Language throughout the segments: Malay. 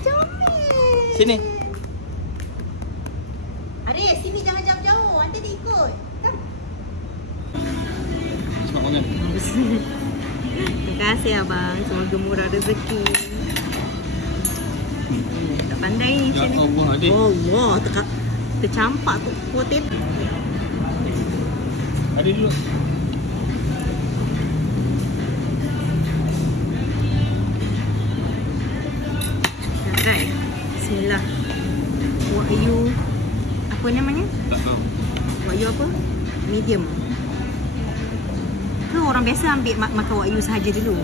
Comel. Sini. Aris, sini jangan jauh-jauh. Nanti dia ikut. Come. Cepat makan. Terima kasih abang. Semoga murah rezeki. Tak pandai ni Ya macam ni. Allah, adik. Allah, tercampak tu potato. Adik dulu. Try. Bismillah. Wagyu. Apa namanya? Tak tahu. Wagyu apa? Medium. Ke orang biasa ambil makan wagyu sahaja dulu?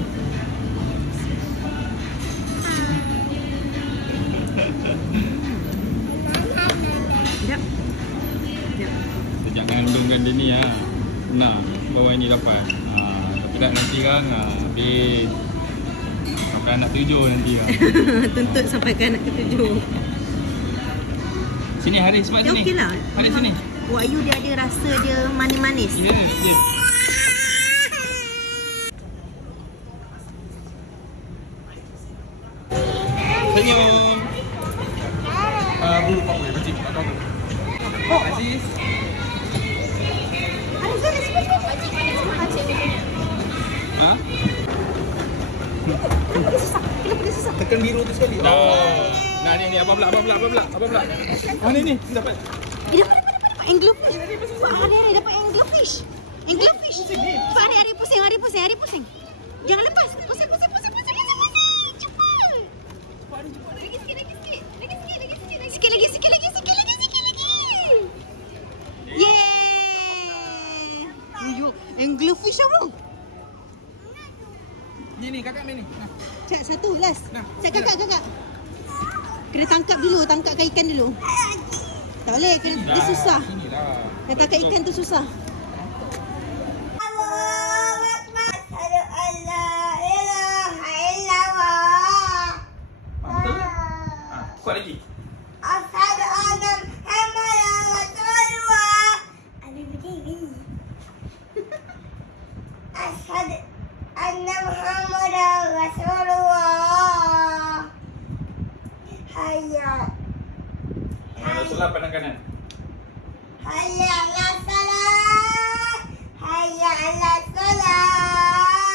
Sedap. Sedap. Sejak kandungkan dia ni Nah, bawa ini dapat. Tapi tak nanti kan habis. Sampai anak 7 nanti kan. Tuntut sampai ke anak ke-7. Sini Haris, cepat Dia sini. okey lah. Haris sini. Wagyu dia ada rasa dia manis-manis. Ya, ya. Senyum. Bulu apa ya? Pakcik, tak tahu. Oh, Aziz. Ha? Kenapa dia susah? Tekan biru tu sekali. Nah, ni apa pula? Ni dapat. Dapat anglerfish. Hari-hari dapat anglerfish. Anglerfish. Cepat hari-hari pusing. Jangan lepas. Pusing. Cepat. Sikit lagi. Yeay. Uyuk, anglerfish apa? Ni kakak main ni. Nah. Cak satu last. Nah, Cak kakak. Kena tangkap ikan dulu. Tak boleh, dia susah. Inilah. Nak tangkap ikan tu susah. Betul? Kuat lagi. Rasulullah pandang kanan. Hayya ala salat. Hayya ala salat.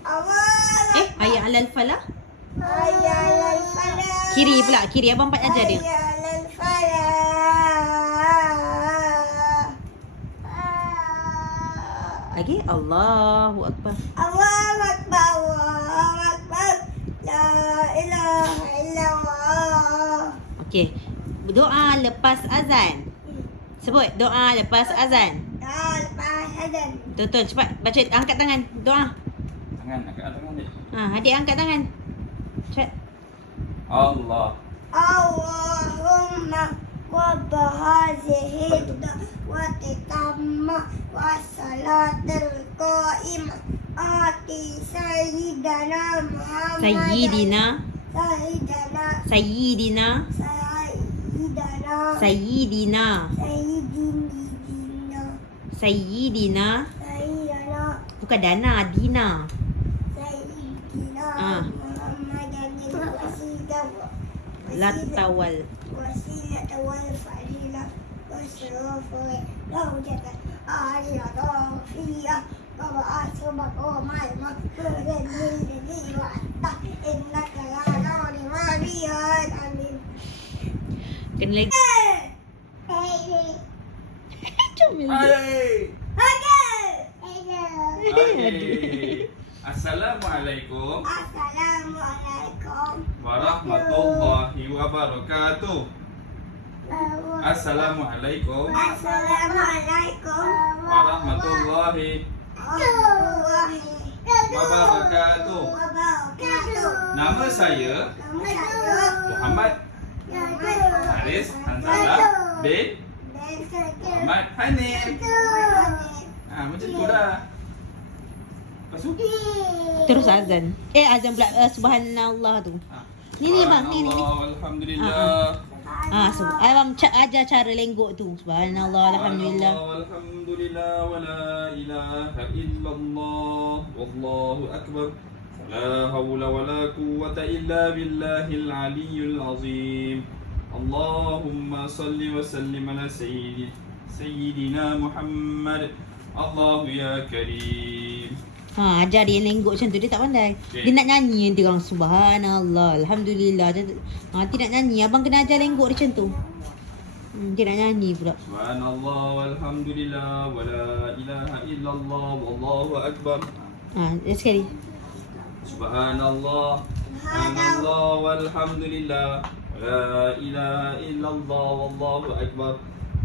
Allah. Hayya alal falah. Hayya ala salat. Kiri pula, abang Pat ajar dia. Hayya ala falah. Lagi Allahu akbar. Allahu akbar. Allahu akbar. La ilaha illallah. Okey. Doa lepas azan. Sebut doa lepas azan. Dah lepas azan. Betul, cepat baca, angkat tangan. Doa. Angkat tangan dia. Adik angkat tangan. Cepat. Allah. Allahumma rabb hadhihi da'wati tammah wa salatul qa'imah ati sayyidina Muhammad Sayyidina. Bukan Dana, Dina. Latawal. Kena lagi. Comel. Assalamualaikum Assalamualaikum warahmatullahi wabarakatuh. Assalamualaikum Assalamualaikum warahmatullahi wabarakatuh. Nama saya Muhammad Haris Hanzalah bin Muhammad Hanif. Macam tu dah. Lepas tu Terus azan. Azan pula subhanallah tu. Ni bang, ni. Alhamdulillah. Abang ajar cara lenggok tu. Subhanallah, alhamdulillah. Alhamdulillah wa la ilaha illallah wallahu akbar. La haula wa la quwwata illa billahil aliyyil azim. Allahumma salli wa sallim ala sayyidina Muhammad. Allahu ya karim. Ajar dia lenggok macam tu. Dia tak pandai. Dia nak nyanyi nanti orang subhanallah, alhamdulillah. Dia nak nyanyi. Abang kena ajar lenggok dia macam tu. Dia nak nyanyi pula. Subhanallah walhamdulillah wa la ilaha illallah wallahu akbar. Dia sekali. Subhanallah walhamdulillah wa la ilaha illallah wallahu akbar.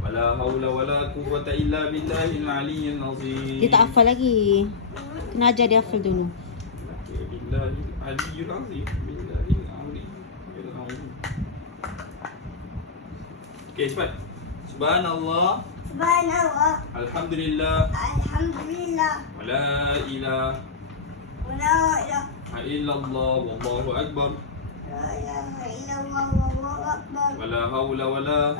Wala haula wala quwwata illa billahil aliyyil azim. Dia tak hafal lagi. Kena ajar dia hafal dulu. Billahil aliyyil azim. Billahil aliyyil. Okey, cepat. Subhanallah. Subhanallah. Alhamdulillah. Alhamdulillah. Wala ilaha illallah wallahu akbar. La ilaha illallah wallahu akbar. Wala haula wala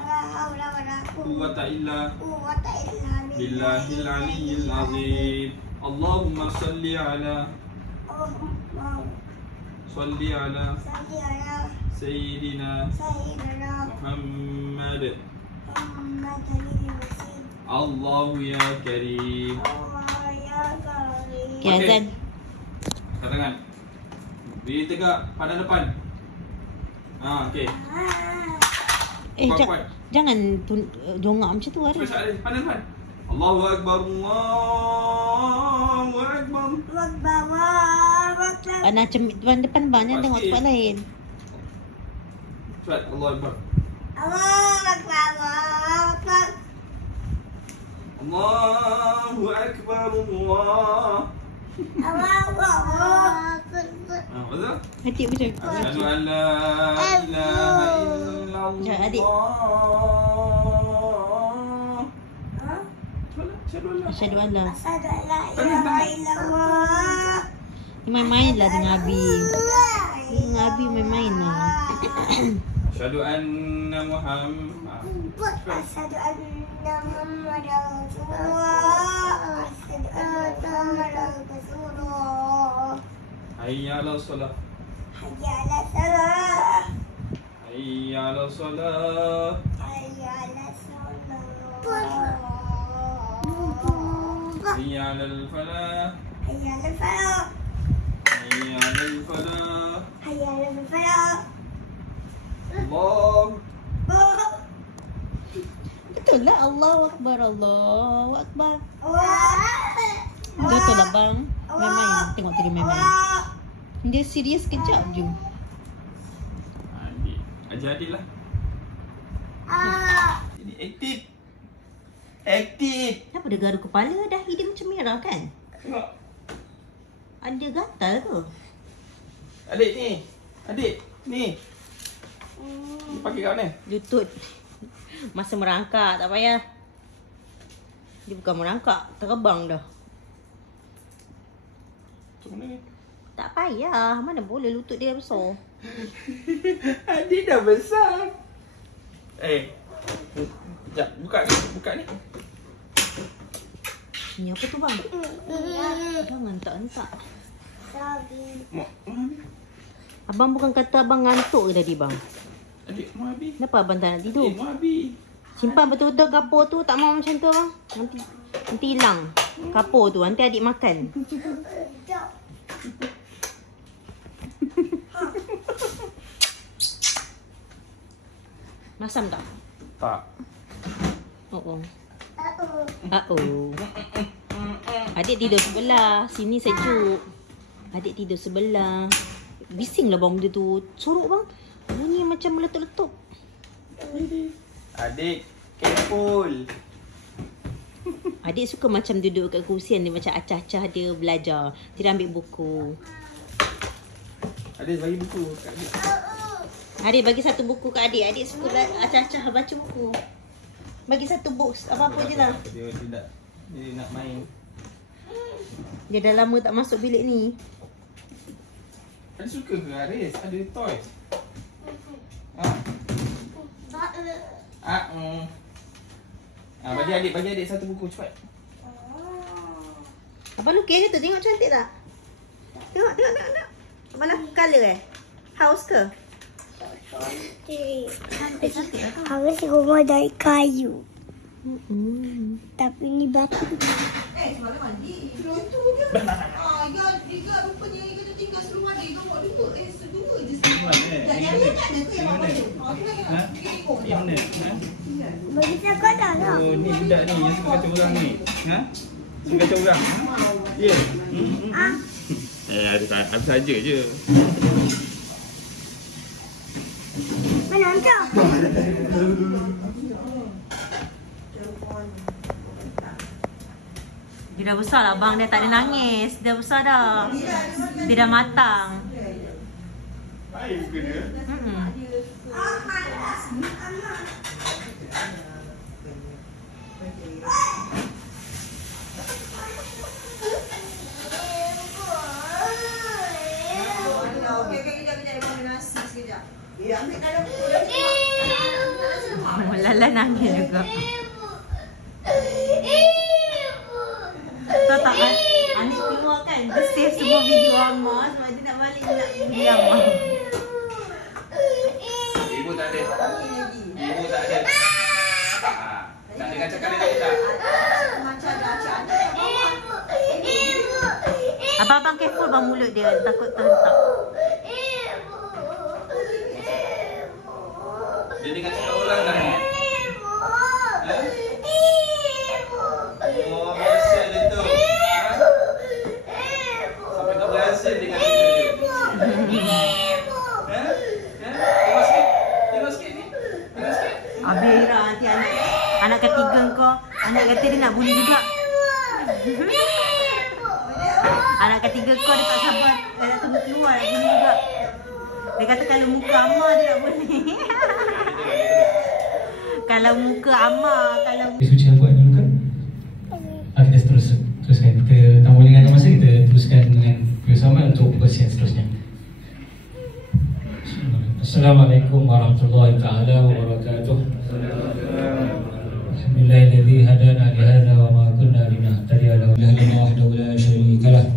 quwwata illa billahil aliyyil azim. Allahumma salli ala sayyidina Muhammad. Allahu ya karim. Okay, azan. Angkat tangan. Beri tegak pada depan. Okey. Kuat. Jangan jongak macam tu. Cepat pada depan. Allahu akbar. Allahu akbar. Nak depan bang, jangan tengok tempat lain. Cepat. Allahu akbar. Allahu akbar. Allahu akbar. Allahu akbar. Betul? Adik betul. Asyhadu an la ilaha illallah. Adik. Asyhadu an la ilaha illallah. Main-main lah dengan Abi. Dengan Abi main-main lah. Asyhadu anna Muhammad. Asyhadu anna Muhammadar Rasulullah. Asyhadu anna Muhammadar Rasulullah. Hayya 'alas salah. Hayya 'alas salah. Hayya 'alas salah. Hayya 'alas salah. Hayya 'alal falah. Hayya 'alal falah. Hayya 'alal falah. Hayya 'alal falah. Allah. Betul lah. Allahu Akbar. Allahu Akbar. Allah. Betul lah bang. Main-main. Tengok tu dia main-main. Dia serius kejap je. Adik. Ajar adik lah. Ini aktif. Aktif. Kenapa dia garu kepala? Dahi dia macam merah kan? Tengok. Ada gatal ke? Adik ni. Adik. Ni. Ni pakai kat mana? Lutut. Masa merangkak. Tak payah. Dia bukan merangkak. Terbang dah. Macam mana ni? Tak payah. Mana boleh lutut dia besar. Adik dah besar. Sekejap. Buka ni. Buka ni. Ni apa tu bang? Jangan hentak-hentak. Mak habis. Abang bukan kata abang ngantuk ke tadi bang? Adik mau habis. Kenapa abang tak nak tidur? Mau habis. Simpan betul-betul kapur tu. Tak mau macam tu bang. Nanti hilang kapur tu. Nanti adik makan. Masam tak? Tak. Oh. Adik tidur sebelah. Sini sejuk. Adik tidur sebelah. Bising lah bang benda tu. Sorok bang. Bunyi macam meletup-letup. Adik, careful. Adik suka macam duduk kat kursian dia. Macam acah-acah dia belajar. Dia ambil buku. Adik bagi buku kat adik. Adik bagi satu buku kat adik. Adik suka acah-acah baca buku. Bagi satu box. Apa-apa je lah. Dia nak main. Dia dah lama tak masuk bilik ni. Adik suka ke Aris? Ada toy? Bagi adik satu buku cepat. Abang lukis je tu, tengok cantik tak? Tengok. Abang colour House ke? Cantik lah tu. Harus rumah dari kayu. Tapi ni batu. Semalam mandi. Itu je. Iga rupanya Iga tu tinggal sebelum ada. Iga buat dua. Sedua je. Yang ni kan tu yang abang tu. Yang mana? Bagi saya kau dah lah. Oh, ni budak ni yang suka kacau orang ni. Suka kacau orang. Ya. Ada saja je. Mana hantar? Dia dah besar lah abang, dia tak ada nangis. Dia besar dah. Dia dah matang. Baik ke dia? Lala nangis juga. Tahu tak kan? Anik keluar kan? Dia save semua video Amma sebab dia nak balik nak beli Amma. Ibu tak ada. Ibu tak ada. Tak dengar cakap dia tak. Abang careful bang mulut dia. Takut terhentak. Dia dengar cakap orang dah ni. Oh, biasa dia tu. Sampai tak berasa dengan dia. Tengok sikit ni. Habis Ira nanti anak ketiga kau. Anak kata dia nak bully juga. Anak ketiga kau dia tak sabar. Dia nak tunggu keluar nak bully juga. Dia kata kalau muka Amma dia nak bully. Kalau muka Amma, kalau Suci nak buat dulu kan? Kita teruskan. Kita tak boleh ingatkan masa, kita teruskan dengan bersama untuk perkongsian seterusnya. Assalamualaikum warahmatullahi taala wabarakatuh. Alhamdulillahilladzi hadana li hadza wa ma kunna linahtadiya lawla an wahdahu la syarika lah.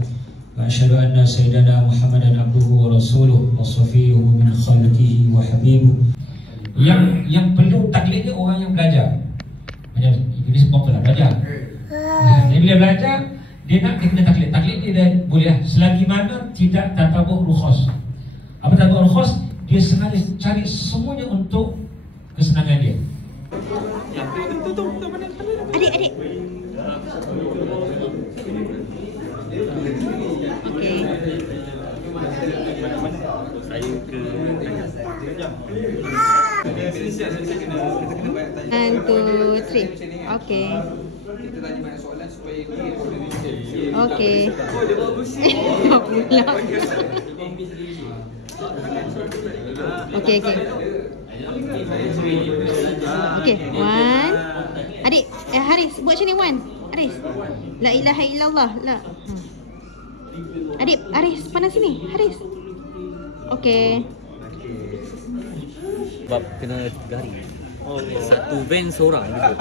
Wa asyhadu anna sayyidana Muhammadan abduhu wa rasuluhu wa safiyyuhu min khalqihi wa habibuhu. Yang perlu taklid ni orang yang belajar. Macam Iblis pun pernah belajar. Dia bila belajar, dia nak dia kena taklid. Taklid dia dah boleh selagi mana tidak tatabuh rukhas. Apa tatabuh rukhas? Dia sengaja cari semuanya untuk kesenangan dia. adik. Okey. Saya ke One, two, three. Okey. kita tanya banyak soalan supaya dia Okey. Okey. Okey, one. Adik, Haris, buat macam ni one. Haris. La ilaha illallah. La. Adik, Haris, pandang sini. Haris. Okey. Sebab kena 3 hari. Satu van seorang gitu.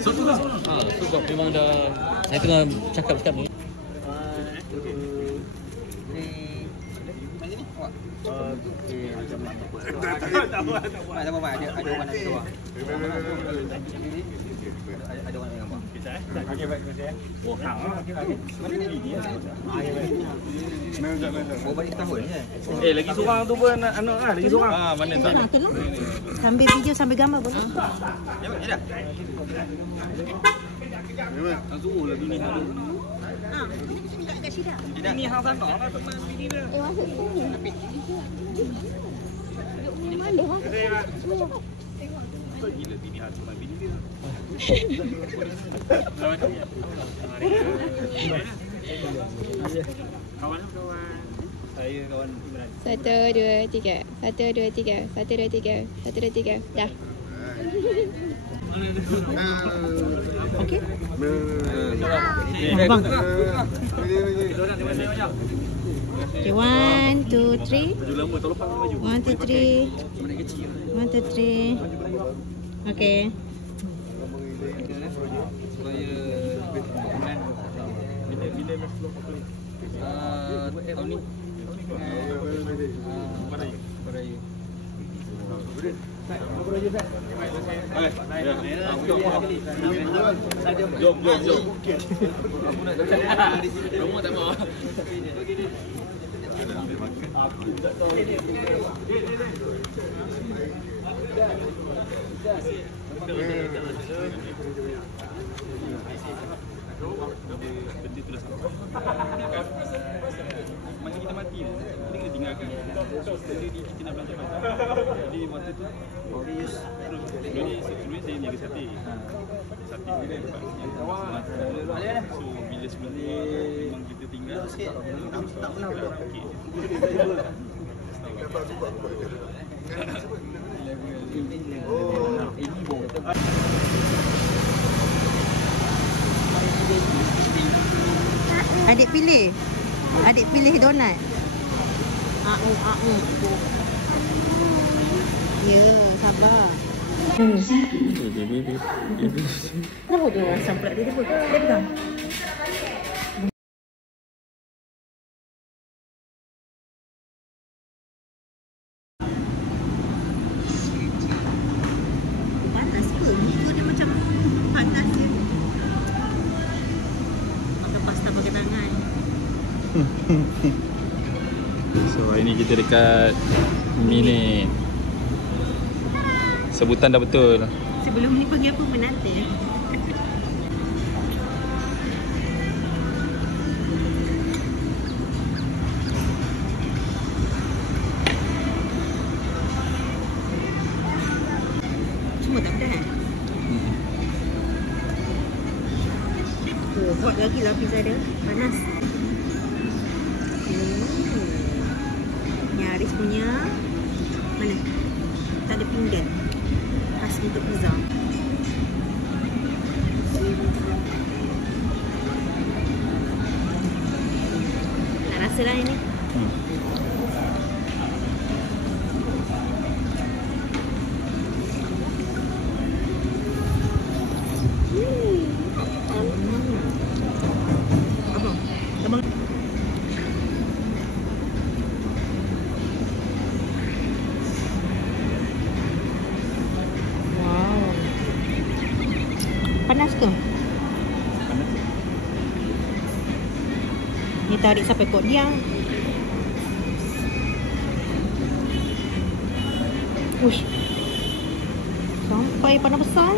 Satu van seorang. Sebab memang dah saya tengah cakap ni. lagi seorang tu pun anak lah, lagi seorang. Mana tak? Itulah. Sambil video, sambil gambar boleh. Azul lah dunia tu. Ini hang sana lah teman bini dia. Gila bini hang teman bini dia. Kawan. Saya kawan Imran. 1, 2, 3. 1, 2, 3. 1, 2, 3. 1, 2, 3. Dah. Okey. Bang. Okay, 1, 2, 3. Baju lama tak lepas baju. 1, 2, 3. 1, 2, 3. Okay. Supaya bila tahun ni Raya. Jom. Rumah tak mau. Benda tu dah sampai. Macam kita mati ni, kita kena tinggalkan. Jadi kita nak belajar macam. Jadi waktu tu, jadi sebelum saya jaga sate. Sate ni dia dapat so bila sebelum ni memang kita tinggal tak pernah buat. Adik pilih donat. Ya, sabar. Kenapa dia orang sampel dia pun? Dia pegang. Panas ke? Muka dia macam panas je. Makan pasta pakai tangan. So hari ni kita dekat Mini. Sebutan dah betul. Sebelum ni pergi apa menanti? Semua tak pedas. Oh, hot lagi lah pizza dia. Panas. Ni Aris punya. Mana? Tak ada pinggan. Khas untuk pizza. Nak rasa lah ini. Abang. Panas ke? Panas. Ni tarik sampai kot diang. Ush. Sampai panas besar.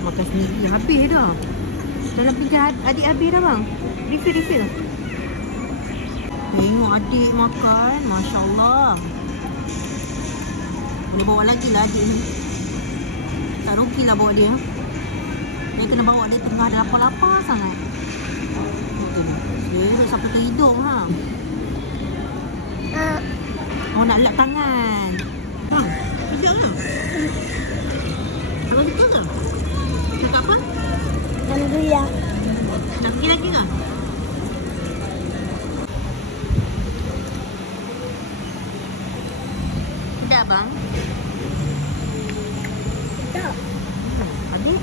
Makan sendiri habis dah. Dalam pinggan adik habis dah bang. Refill. Tengok adik makan. Masya Allah. Boleh bawa lagi lah adik ni. Tak rugi lah bawa dia. Dia kena bawa dia tengah ada lapar-lapar sangat. Dia sampai ke hidung ha. Oh nak lap tangan. Sedap ke? Abang suka ke? Cakap apa? Alhamdulillah. Nak pergi lagi ke? Sedap bang? Tak. Habis?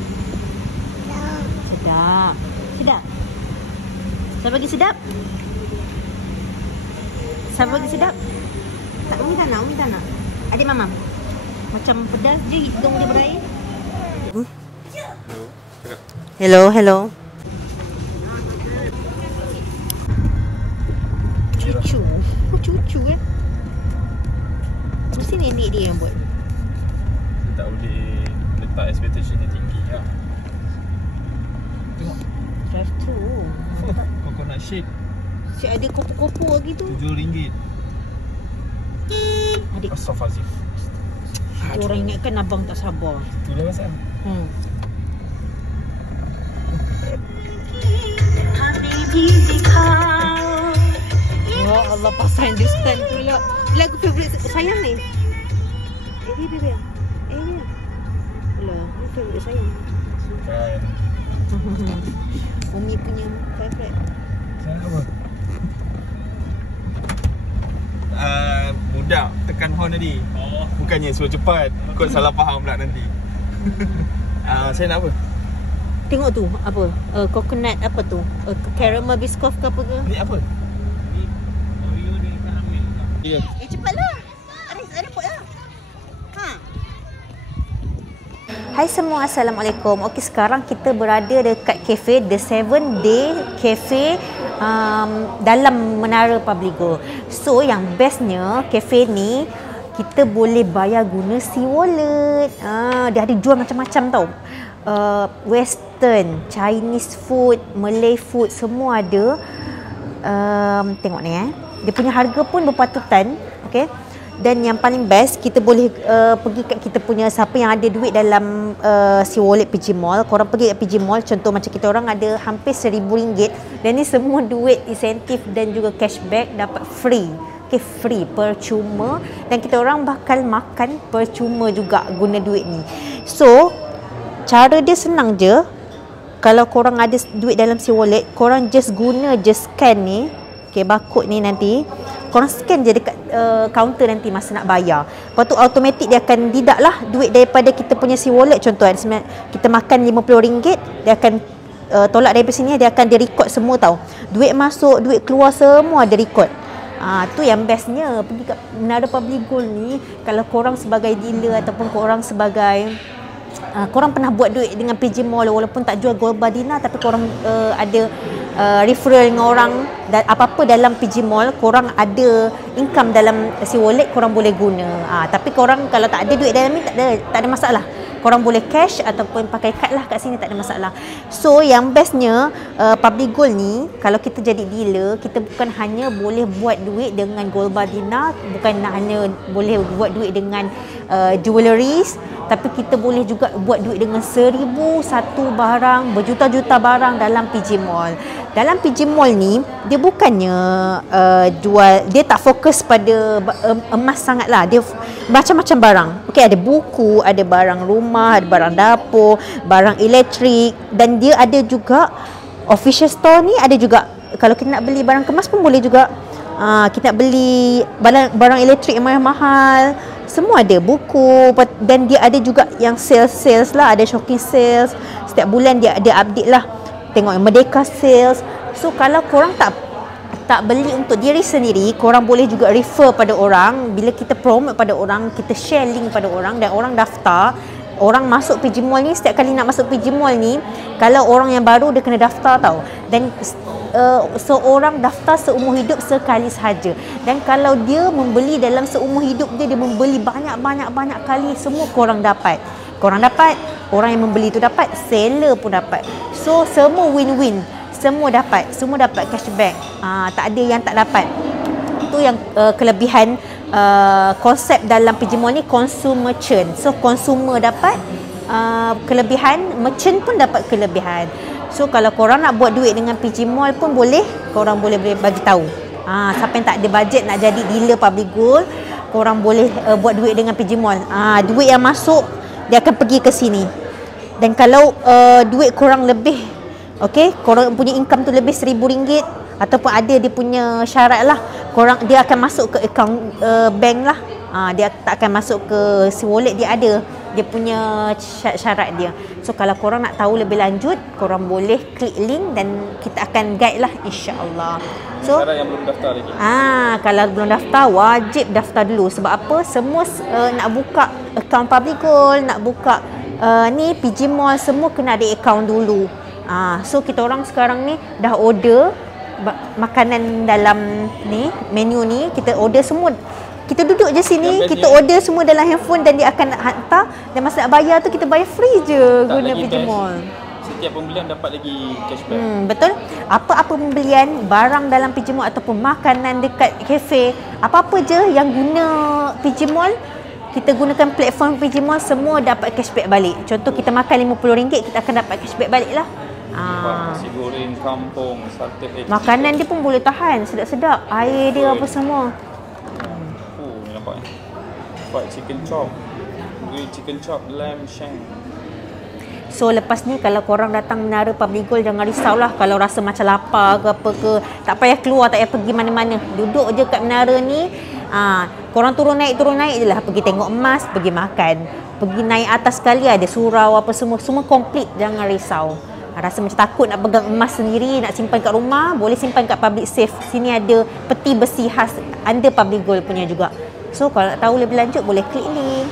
Tak. Sedap. Sedap? Saya bagi sedap? Saya bagi sedap? Tak, Umi tak nak. Adik mama. Macam pedas je, hidung dia berair. Hello. Cucu. Oh, cucu eh. Mesti nenek dia yang buat. Dia tak boleh letak expectation dia tinggi lah. Tengok. Drive thru. Coconut shake Si ada kopo-kopo lagi tu. RM7. Adik, Astaghfirullahaladzim. orang ingatkan abang tak sabar. Itulah pasal. Ya Allah, pasal Hindustan pula. Lagu favourite sayang ni. Dia. Alah, ni favourite sayang. Kan. Umi punya favourite. Sayang apa? budak tekan horn tadi. Bukannya suruh cepat. Kau salah faham pula nanti. Saya nak apa? Tengok tu apa? Coconut apa tu? Caramel biscoff ke apa ke? Ni apa? Ya. Cepatlah. Ada pot lah. Hai semua, Assalamualaikum. Okey, sekarang kita berada dekat kafe The 7 Day Cafe dalam Menara Publigo. So yang bestnya kafe ni kita boleh bayar guna C-Wallet. Dia ada jual macam-macam tau. Western, Chinese food, Malay food, semua ada. Tengok ni dia punya harga pun berpatutan. Okay. Dan yang paling best, kita boleh pergi kat kita punya, siapa yang ada duit dalam C-Wallet PG Mall, korang pergi kat PG Mall, contoh macam kita orang ada hampir RM1,000 dan ni semua duit insentif dan juga cashback dapat free. Okay, free, percuma, dan kita orang bakal makan percuma juga guna duit ni. So cara dia senang je. Kalau korang ada duit dalam C-Wallet, korang just scan ni, okay, barcode ni, nanti korang scan je dekat kaunter nanti masa nak bayar. Lepas tu automatik dia akan deduct lah duit daripada kita punya C-Wallet. Contoh kita makan RM50, dia akan tolak daripada sini, dia akan record semua tau. Duit masuk, duit keluar, semua ada record. Tu yang bestnya. Pergi kat Menara Publigo ni, kalau korang sebagai dealer ataupun korang sebagai korang pernah buat duit dengan PG Mall walaupun tak jual gold bar Dina, tapi korang ada referral dengan orang dan apa-apa dalam PG Mall, korang ada income dalam C-Wallet, korang boleh guna. Tapi korang kalau tak ada duit dalam ni, tak ada masalah. Korang boleh cash ataupun pakai kad lah kat sini, tak ada masalah. So yang bestnya Publigo ni, kalau kita jadi dealer, kita bukan hanya boleh buat duit dengan gold bar Dina, bukan hanya boleh buat duit dengan jewelries, tapi kita boleh juga buat duit dengan 1,001 barang, berjuta-juta barang dalam PG Mall. Dalam PG Mall ni, dia bukannya jual, dia tak fokus pada emas sangat lah. Dia macam-macam barang. Okay, ada buku, ada barang rumah, ada barang dapur, barang elektrik, dan dia ada juga official store ni, ada juga. Kalau kita nak beli barang kemas pun boleh juga. Kita nak beli barang elektrik yang mahal, semua ada, buku, dan dia ada juga yang sales lah, ada shocking sales. Setiap bulan dia ada update lah. Tengok Merdeka sales. So kalau korang tak beli untuk diri sendiri, korang boleh juga refer pada orang. Bila kita promote pada orang, kita share link pada orang dan orang daftar. Orang masuk PG Mall ni, setiap kali nak masuk PG Mall ni, kalau orang yang baru, dia kena daftar tau. Dan seorang daftar seumur hidup sekali sahaja. Dan kalau dia membeli dalam seumur hidup dia membeli banyak kali, semua korang dapat. Korang dapat, orang yang membeli tu dapat, seller pun dapat. So semua win-win. Semua dapat cashback. Tak ada yang tak dapat. Itu yang kelebihan konsep dalam PG Mall ni, consumer merchant. So consumer dapat kelebihan, merchant pun dapat kelebihan. So kalau korang nak buat duit dengan PG Mall pun boleh, korang boleh bagi tahu. Siapa yang tak ada bajet nak jadi dealer Publigo, korang boleh buat duit dengan PG Mall. Duit yang masuk dia akan pergi ke sini. Dan kalau duit korang lebih, okay, korang punya income tu lebih RM1,000 ataupun ada dia punya syarat lah, dia akan masuk ke akaun bank lah. Dia tak akan masuk ke C-Wallet, dia ada dia punya syarat dia. So kalau korang nak tahu lebih lanjut, korang boleh klik link dan kita akan guide lah, insya-Allah. So syarat yang belum daftar lagi. Kalau belum daftar, wajib daftar dulu. Sebab apa? Semua nak buka akaun Publigo, nak buka ni PG Mall, semua kena ada akaun dulu. So kita orang sekarang ni dah order makanan dalam ni, menu ni, kita order semua. Kita duduk je sini, kita order semua dalam handphone dan dia akan hantar, dan masa nak bayar tu kita bayar free je guna PG Mall. Setiap pembelian dapat lagi cashback. Betul. Apa-apa pembelian barang dalam PG Mall ataupun makanan dekat kafe, apa-apa je yang guna PG Mall, kita gunakan platform PG Mall, semua dapat cashback balik. Contoh kita makan RM50, kita akan dapat cashback balik lah. Nasi goreng kampung, sate egg. Makanan dia pun boleh tahan, sedap-sedap. Air dia apa semua. Ni nampak ni. Fried chicken chop, grilled chicken chop, lamb shank. So lepas ni kalau korang datang Menara Publigo, jangan risaulah kalau rasa macam lapar ke apa ke. Tak payah keluar, tak payah pergi mana-mana. Duduk je kat menara ni, Korang turun naik je lah. Pergi tengok emas, pergi makan, pergi naik atas sekali ada surau apa semua komplit, jangan risau. Rasa macam takut nak pegang emas sendiri, nak simpan kat rumah, boleh simpan kat public safe. Sini ada peti besi khas under Public Gold punya juga. So kalau nak tahu lebih lanjut boleh klik ni.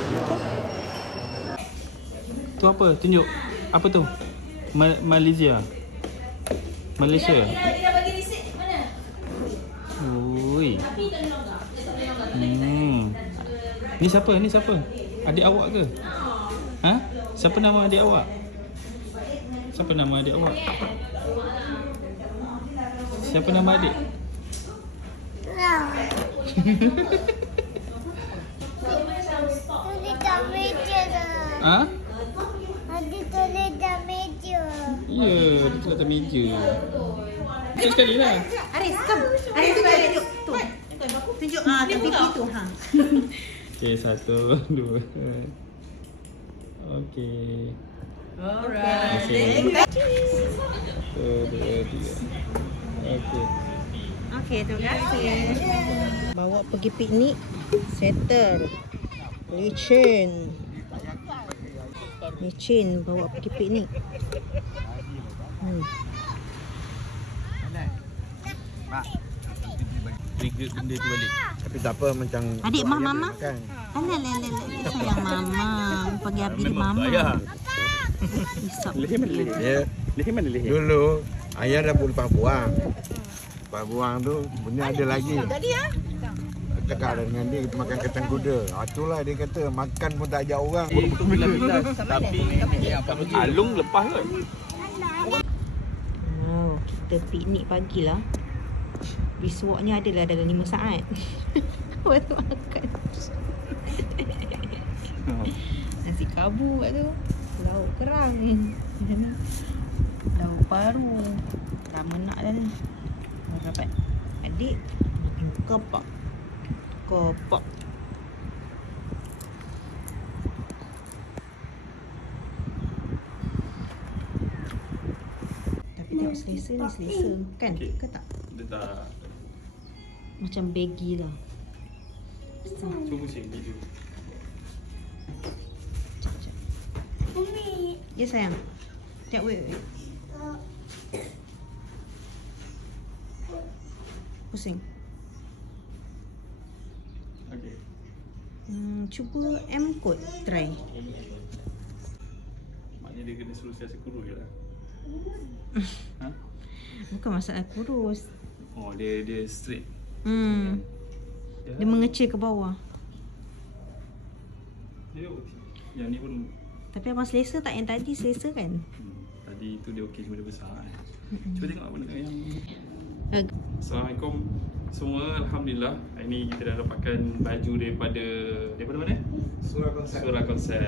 Tu apa? Tunjuk. Apa tu? Malaysia. Malaysia. Oi. Ni siapa? Ni siapa? Adik awak ke? Ha? Siapa nama adik awak? Siapa nama adik awak? Siapa nama adik? Tulis kat meja dah. Ha? Ada tulis kat meja. Ya, dia tu atas meja. Sekali sekali lah. Aris, come. Aris tunjuk. Tu. Tunjuk kat pipi tu. Okey, 1, 2. Okey. Alright. Okey, terima kasih. Bawa pergi piknik, settle. Licin bawa pergi piknik. Trigger benda tu balik. Tapi tak apa macam Adik mama. kan. Alah, sayang mama. Pagi habis mama. Isap. Leher mana leher? Ya. Leher mana leher? Dulu ayah dah lepas buang. Lepas buang tu punya ada lagi. Cakap dengan dia kita makan kacang kuda. Itulah dia kata makan pun tak ajak orang. Tapi Alung lepas kot. Kita piknik pagi lah. Riswalknya adalah dalam 5 saat. Baru makan. Nasi kabu kat tu. Lauk kerang ni. Lauk paru. Lama nak dah ni. Dapat adik makan kepak. Tapi tengok selesa ni selesa kan? Okay. Ke tak? Dia tak. Macam baggy lah. Cuba pusing video. Umi. Ya sayang. Sekejap wait. Pusing. Okey. Cuba M code try. Maknanya dia kena suruh siasat kurus je lah. Ha? Bukan masalah kurus. Oh, dia straight. Dia mengecil ke bawah. Dia okey. Yang ni pun Tapi abang selesa tak yang tadi selesa kan? tadi tu dia okey, cuma dia besar kan. Cuba tengok apa yang Uh, Assalamualaikum semua. Alhamdulillah hari ni kita dah dapatkan baju daripada mana? Surah Konsep.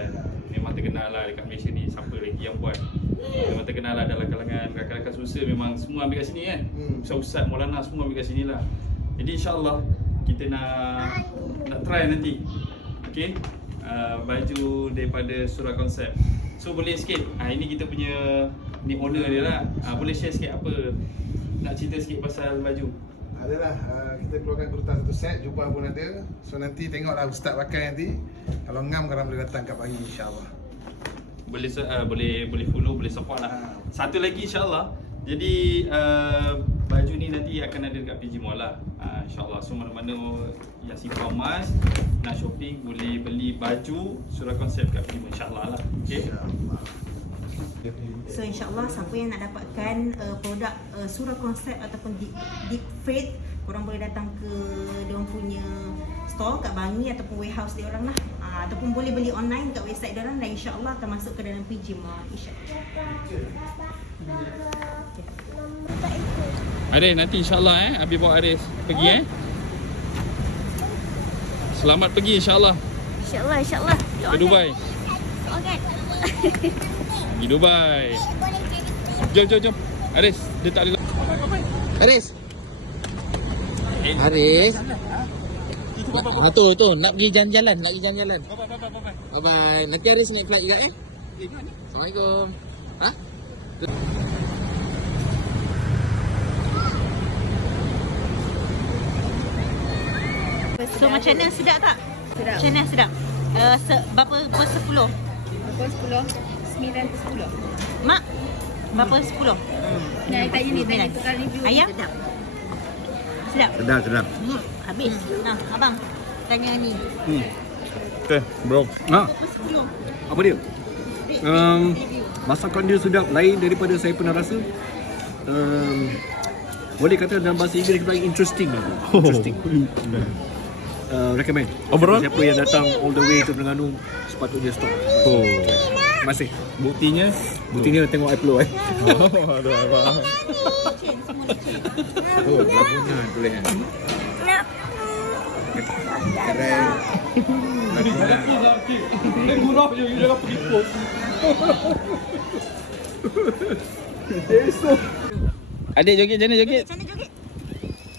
Memang terkenal lah dekat Malaysia ni. Siapa lagi yang buat? Memang terkenal lah dalam kalangan rakan-rakan susah. Memang semua ambil kat sini kan. Ustaz-ustaz, Maulana semua ambil kat sini lah. Jadi insyaAllah kita nak try nanti. Okay, baju daripada Surah Konsep. So boleh sikit, ini kita punya ni owner dia lah. Boleh share sikit apa, nak cerita sikit pasal baju? Adalah kita keluarkan kurta satu set, jubah pun ada. So nanti tengoklah ustaz pakai nanti. Kalau ngam korang boleh datang kat pagi insya-Allah. Boleh follow, boleh support lah. Satu lagi insya-Allah. Jadi baju ni nanti akan ada dekat PG Mall lah. InsyaAllah. So mana-mana yang simpan emas, nak shopping, boleh beli baju Surah Konsep kat PG Mall insyaAllah lah. Okay? So insyaAllah siapa yang nak dapatkan produk Surah Konsep ataupun Deep Freight, korang boleh datang ke diorang punya store kat Bangi ataupun warehouse diorang lah. Ataupun boleh beli online kat website diorang dan insyaAllah akan masuk ke dalam PG Mall. InsyaAllah. Aris, nanti insyaAllah Abi bawa Aris pergi Selamat pergi insyaAllah. InsyaAllah. Ke Dubai. Okay. Pergi Dubai. Jom. Aris, dia tak ada. Aris. Tu nak pergi jalan-jalan, Bye bye. Nanti Aris naik flight juga Assalamualaikum. So channel sedap tak? Sedap. Channel sedap. Berapa per 10? Berapa 10? 9 per 10. Mak? Berapa 10? Nah, tanya ni, tanya tukar review. Ayah? Sedap. Sedap. Habis. Nah, abang. Tanya ni. Okay, bro. Apa dia? Masakan dia sedap, lain daripada saya pernah rasa. Boleh kata dalam bahasa Inggeris paling interesting lah. Interesting. Recommend. Overall? Siapa yang datang all the way to Terengganu sepatutnya stop. Terima kasih. Buktinya tengok upload Aduh abang. Boleh kan? Adik joget, macam mana joget? Macam mana joget?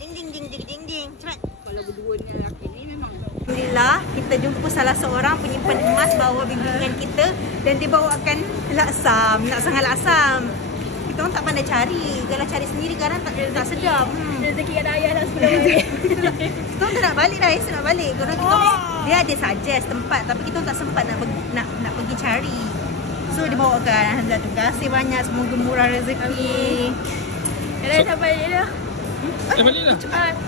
Ding ding ding ding ding ding. Cepat. Kalau berdua dengan lelaki ni memang. Alhamdulillah, kita jumpa salah seorang penyimpan emas bawa bimbingan kita dan dia bawakan laksam, nak sangat laksam. Kita orang tak pandai cari. Kalau cari sendiri kadang tak sedap. Rezeki ada ayah dah sebelum balik. Kita orang tak nak balik dah, esok nak balik. Kalau kita dia ada suggest tempat tapi kita orang tak sempat nak pergi cari. So dia bawakan. Alhamdulillah, terima kasih banyak, semoga murah rezeki. Dah sampai je dah. Dah balik dah?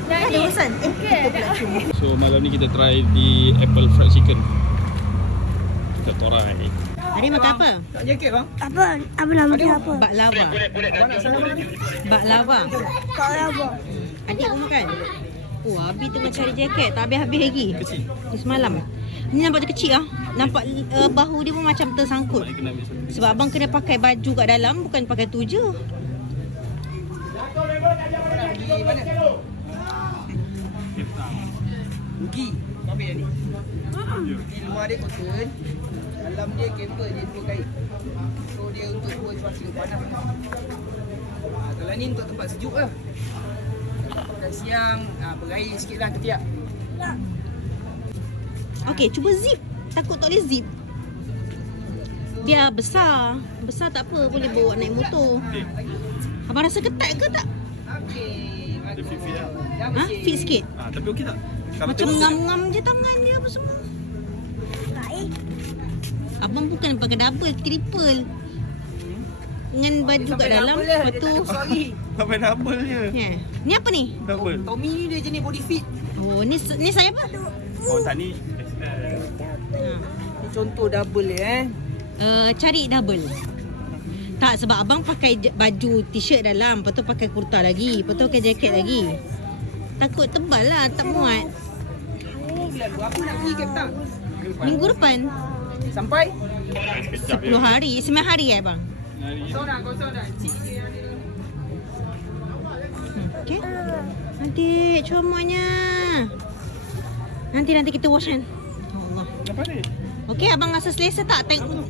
Dah Ada urusan? Okey, dah. So malam ni kita try di Apple Fried Chicken. Kita torai. Adik makan apa? Apa nama dia apa? Baklava. Baklava. Baklava. Adik pun makan? Oh, Abi tengah cari jaket. Tak habis-habis lagi. Kecil. Semalam. Ni nampak dia kecil lah. Nampak bahu dia pun macam tersangkut. Sebab abang kena pakai baju kat dalam, bukan pakai tu je. Rugi. Ambil yang ni. Di luar dia cotton, dalam dia kabel dia 2 kain. So dia untuk 2 cuaca panas. Kalau ni untuk tempat sejuk lah. Makan siang, berair sikit lah ketiak. Okey, cuba zip. Takut tak boleh zip. Biar besar. Besar tak apa, boleh bawa naik motor. Abang rasa ketat ke tak? Dia fit lah. Ha? Fit sikit? Tapi okey tak? Macam ngam-ngam je tangan dia apa semua. Abang bukan pakai double, triple. Dengan baju kat dalam, lepas tu Sampai double je. yeah. Ni apa ni? Double. Tommy ni dia jenis body fit. Oh, ni saya apa? Oh, tak ni. Ni contoh double dia Cari double. Tak, sebab abang pakai baju t-shirt dalam, lepas tu pakai kurta lagi, lepas tu pakai jaket lagi. Takut tebal lah, tak muat. Aku nak pergi Cape Town. Minggu depan Sampai 10 hari, 9 hari abang. kosong dah. Cik dia ada. Okey. Adik, comonya. Nanti kita wash kan. Allah. Apa ni? Okey, abang rasa selesa tak? Tengok.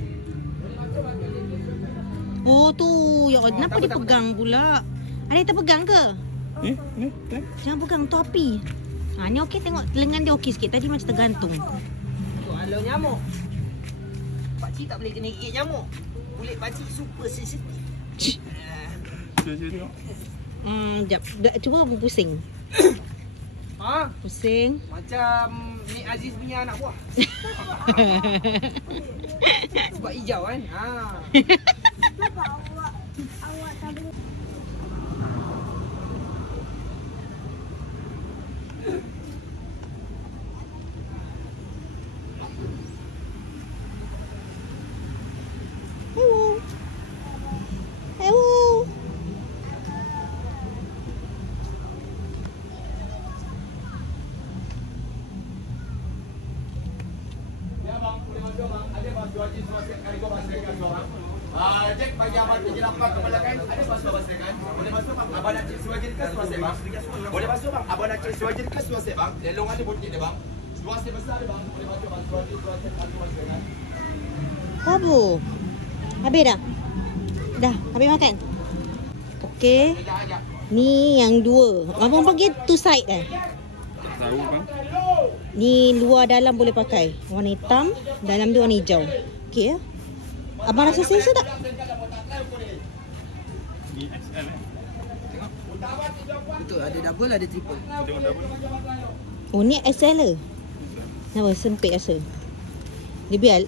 Oh tu, ya Allah, kenapa dia pegang pula? Adik terpegang ke? Ni. Jangan pegang tu api. Ni okey, tengok lengan dia okey sikit. Tadi macam tergantung. Soalan nyamuk. Pakcik tak boleh kena gigit nyamuk. Kulit pakcik super sensitif. Tengok. Sekejap. Cuba pusing. Pusing. Macam Nik Aziz punya anak buah. Sebab hijau kan. Awak tak boleh. Jack bagi abang kerja nampak kepala kan. Ada basuh kan? Boleh basuh bang. Abang nak cek suajen ke suasek bang? Boleh basuh bang. Abang nak cek suajen ke suasek bang? Lelong ada butik dia bang. Suasek besar dia bang. Boleh basuh bang. Suajen kan? Sabu. Habis dah? Dah, habis makan? Okey. Ni yang 2. Abang bagi tu side Tahu bang. Ni luar dalam boleh pakai. Warna hitam, dalam dia warna hijau. Okey ya. Abang rasa selesa tak? Ni XL Betul, ada double, ada triple. Tengok double. Oh, ni XL ke? Kenapa? Sempit rasa. Dia biar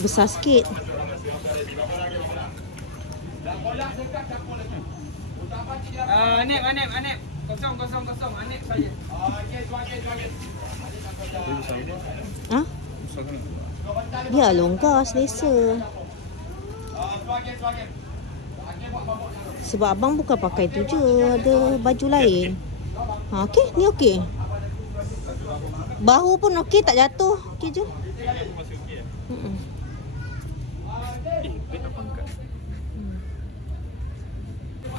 besar sikit. Anip. Kosong. Anip saja. Ha? Dia longgar selesa. Sebab abang bukan pakai tu je, ada baju lain. Ha, okey, ni okey. Bahu pun okey, tak jatuh. Okey je. Masih okey ya? Beg apa angkat?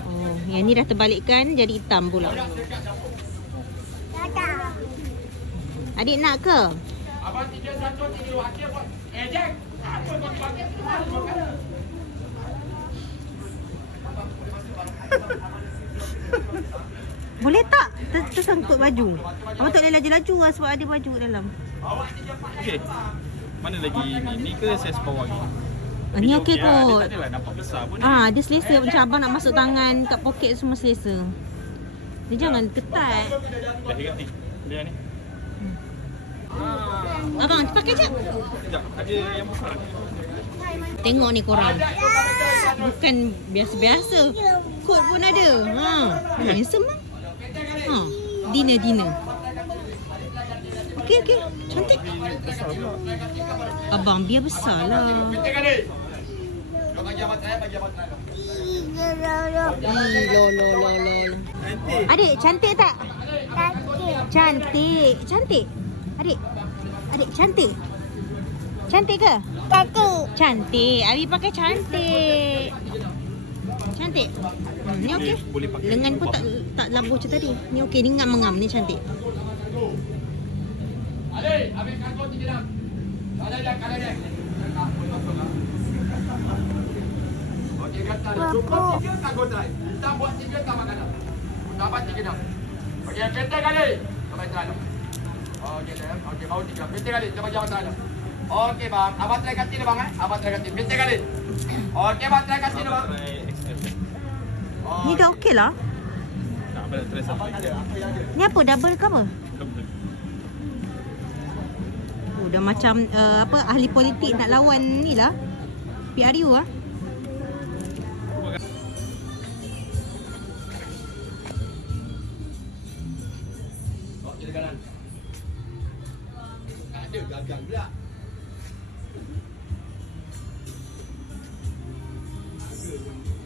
Oh, yang ni dah terbalikkan jadi hitam pula. Adik nak ke? Abang 3, 1, 3, 2, akhir buat. Jack. Boleh tak? Tersangkut baju. Abang tak boleh laju-laju lah sebab ada baju dalam. Okey. Mana lagi ni? Ni ke saiz bawah ni? Ni okey lah. Dia kot. tak adalah nampak besar pun. Dia selesa. Macam abang nak masuk tangan kat poket semua selesa. Dia jangan ketat. Dah ingat ni. Lihat ni. Abang, pakai jap. Sekejap. Ada yang besar. Tengok ni korang. Bukan biasa-biasa. Kot pun ada. Handsome lah. Dinner. Okey. Cantik. Abang, biar besar lah. Lol. Adik, cantik tak? Cantik. Adik, cantik. Cantik ke? Cantik. Abi pakai cantik. Ni okey. Lengan pun tak labuh macam tadi. Ni okey, ni ngam-ngam, ni cantik. Adik, ambil kangkut 3 dah. Kalah dia. Okey, kata dia. Cukup 3 kangkut try. Kita buat 3 tambah kanan. Dapat 3 dah. Okey, penting kali. Sampai try dah. Okey, mau 3. Penting kali. Coba jawab try dah. Okey bang, abang try kat sini bang Abang try kat sini. Penting kali. Okey bang, try kat sini bang. Ni dah okey lah. Tak boleh try satu. Ni apa? Double ke apa? Dah macam ahli politik nak lawan ni lah. PRU lah. Okey, kanan. Ada gagang pula.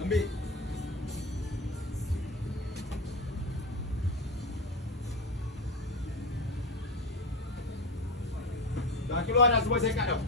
Ambil. Dah keluar dah semua sekat dah.